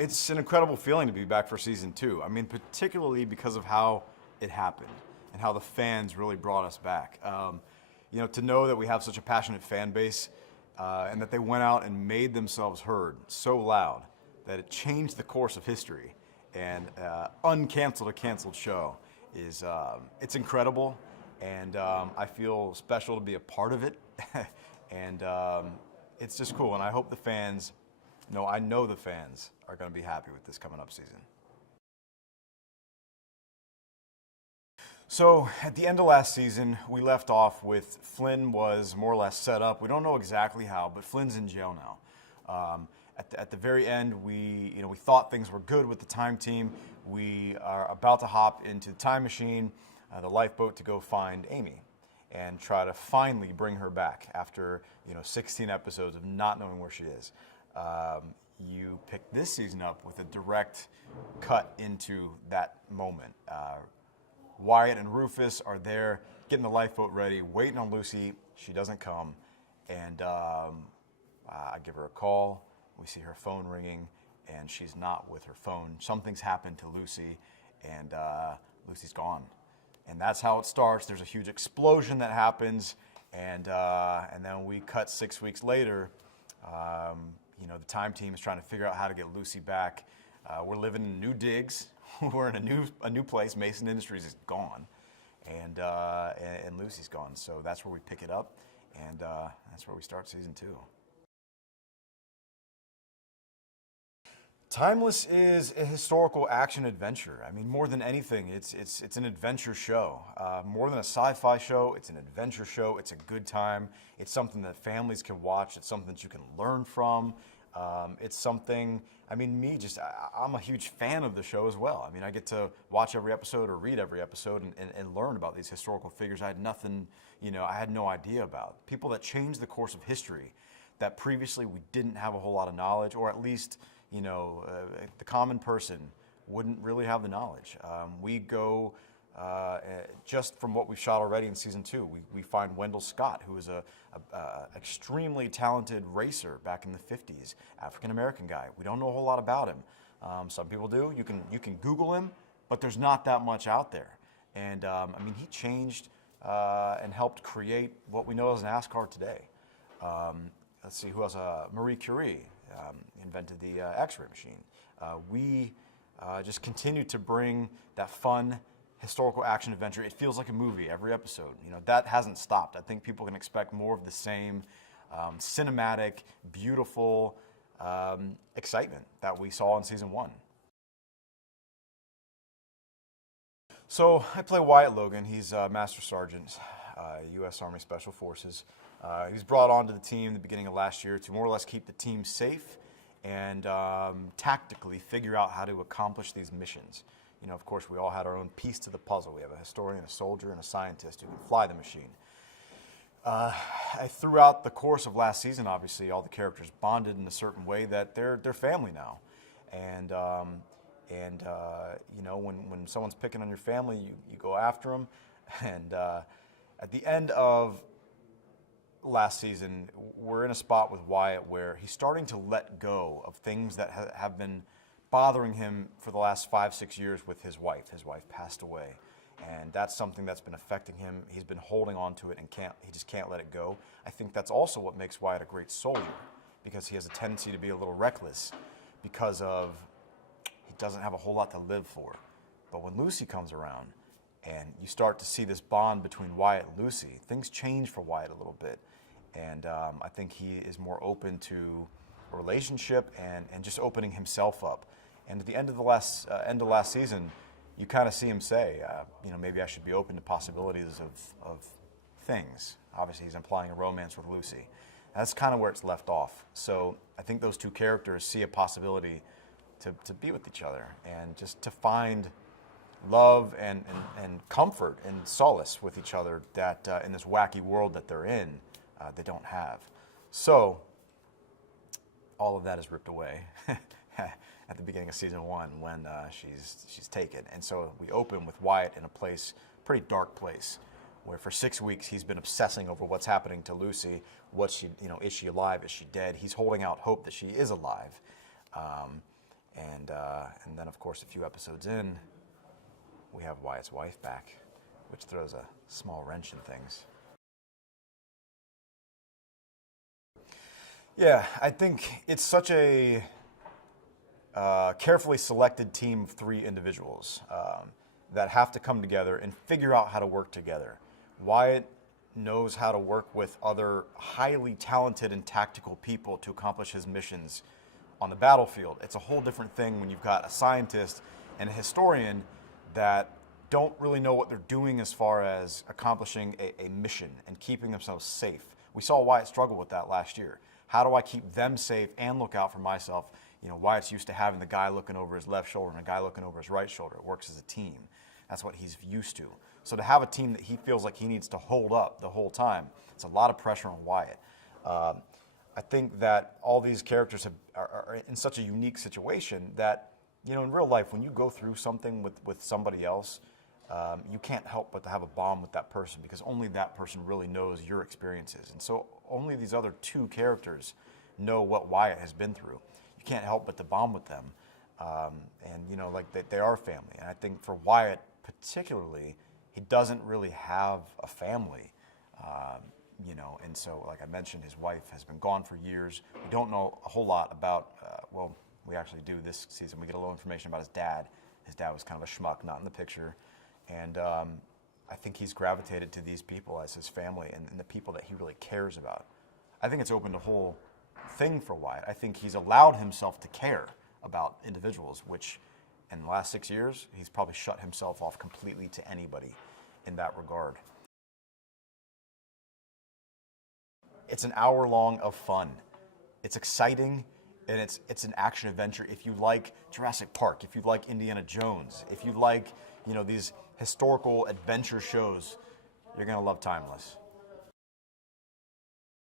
It's an incredible feeling to be back for season 2. I mean, particularly because of how it happened and how the fans really brought us back. To know that we have such a passionate fan base and that they went out and made themselves heard so loud that it changed the course of history. And uncanceled a canceled show is it's incredible, and I feel special to be a part of it. And it's just cool, and I hope the fans. No, I know the fans are going to be happy with this coming up season. So at the end of last season, we left off with Flynn was more or less set up. We don't know exactly how, but Flynn's in jail now. At the very end, we thought things were good with the time team. We are about to hop into the time machine, the lifeboat, to go find Amy and try to finally bring her back after 16 episodes of not knowing where she is. You pick this season up with a direct cut into that moment. Wyatt and Rufus are there getting the lifeboat ready, waiting on Lucy. She doesn't come, and I give her a call. We see her phone ringing, and she's not with her phone. Something's happened to Lucy, and Lucy's gone. And that's how it starts. There's a huge explosion that happens, and then we cut 6 weeks later. The time team is trying to figure out how to get Lucy back. We're living in new digs. We're in a new place. Mason Industries is gone, and Lucy's gone. So that's where we pick it up, and that's where we start season 2. Timeless is a historical action adventure. I mean, more than anything, it's an adventure show. More than a sci-fi show, it's an adventure show. It's a good time. It's something that families can watch. It's something that you can learn from. It's something, I'm a huge fan of the show as well. I mean, I get to watch every episode or read every episode and learn about these historical figures I had nothing, I had no idea about. People that changed the course of history that previously we didn't have a whole lot of knowledge, or at least the common person wouldn't really have the knowledge. We go, just from what we've shot already in season 2, we find Wendell Scott, who is a extremely talented racer back in the 50s, African-American guy. We don't know a whole lot about him. Some people do. You can Google him, but there's not that much out there. And he changed and helped create what we know as NASCAR today. Let's see, who else? Marie Curie invented the X-ray machine. We just continue to bring that fun historical action adventure. It feels like a movie every episode. That hasn't stopped. I think people can expect more of the same cinematic, beautiful excitement that we saw in season 1. So I play Wyatt Logan. He's Master Sergeant, U.S. Army Special Forces. He was brought onto the team at the beginning of last year to more or less keep the team safe and tactically figure out how to accomplish these missions. Of course, we all had our own piece to the puzzle. We have a historian, a soldier, and a scientist who can fly the machine. Throughout the course of last season, obviously, all the characters bonded in a certain way that they're family now. And when someone's picking on your family, you go after them. And at the end of last season, we're in a spot with Wyatt where he's starting to let go of things that have been bothering him for the last 5-6 years with his wife. His wife passed away, and that's something that's been affecting him. He's been holding on to it and he just can't let it go. I think that's also what makes Wyatt a great soldier, because he has a tendency to be a little reckless because of he doesn't have a whole lot to live for. But when Lucy comes around and you start to see this bond between Wyatt and Lucy, things change for Wyatt a little bit. And I think he is more open to a relationship and just opening himself up. And at the end of last season, you kind of see him say, maybe I should be open to possibilities of things. Obviously, he's implying a romance with Lucy. That's kind of where it's left off. So I think those two characters see a possibility to be with each other and just to find love and comfort and solace with each other that in this wacky world that they're in, they don't have. So all of that is ripped away at the beginning of season 1 when she's taken. And so we open with Wyatt in a pretty dark place, where for 6 weeks he's been obsessing over what's happening to Lucy. Is she alive? Is she dead? He's holding out hope that she is alive. And then, of course, a few episodes in, we have Wyatt's wife back, which throws a small wrench in things. Yeah, I think it's such a carefully selected team of 3 individuals that have to come together and figure out how to work together. Wyatt knows how to work with other highly talented and tactical people to accomplish his missions on the battlefield. It's a whole different thing when you've got a scientist and a historian that don't really know what they're doing as far as accomplishing a mission and keeping themselves safe. We saw Wyatt struggle with that last year. How do I keep them safe and look out for myself? You know, Wyatt's used to having the guy looking over his left shoulder and a guy looking over his right shoulder. It works as a team. That's what he's used to. So to have a team that he feels like he needs to hold up the whole time, it's a lot of pressure on Wyatt. I think that all these characters are in such a unique situation that, you know, in real life, when you go through something with somebody else, you can't help but to have a bond with that person because only that person really knows your experiences. And so only these other 2 characters know what Wyatt has been through. You can't help but to bond with them. And, you know, like they are family. And I think for Wyatt particularly, he doesn't really have a family. You know, and so, like I mentioned, his wife has been gone for years. We don't know a whole lot about, well, we actually do this season. We get a little information about his dad. His dad was kind of a schmuck, not in the picture. And I think he's gravitated to these people as his family and the people that he really cares about. I think it's opened a whole thing for Wyatt. I think he's allowed himself to care about individuals, which in the last 6 years, he's probably shut himself off completely to anybody in that regard. It's an hour long of fun. It's exciting, and it's an action adventure. If you like Jurassic Park, if you like Indiana Jones, if you like, you know, these historical adventure shows, you're gonna love Timeless.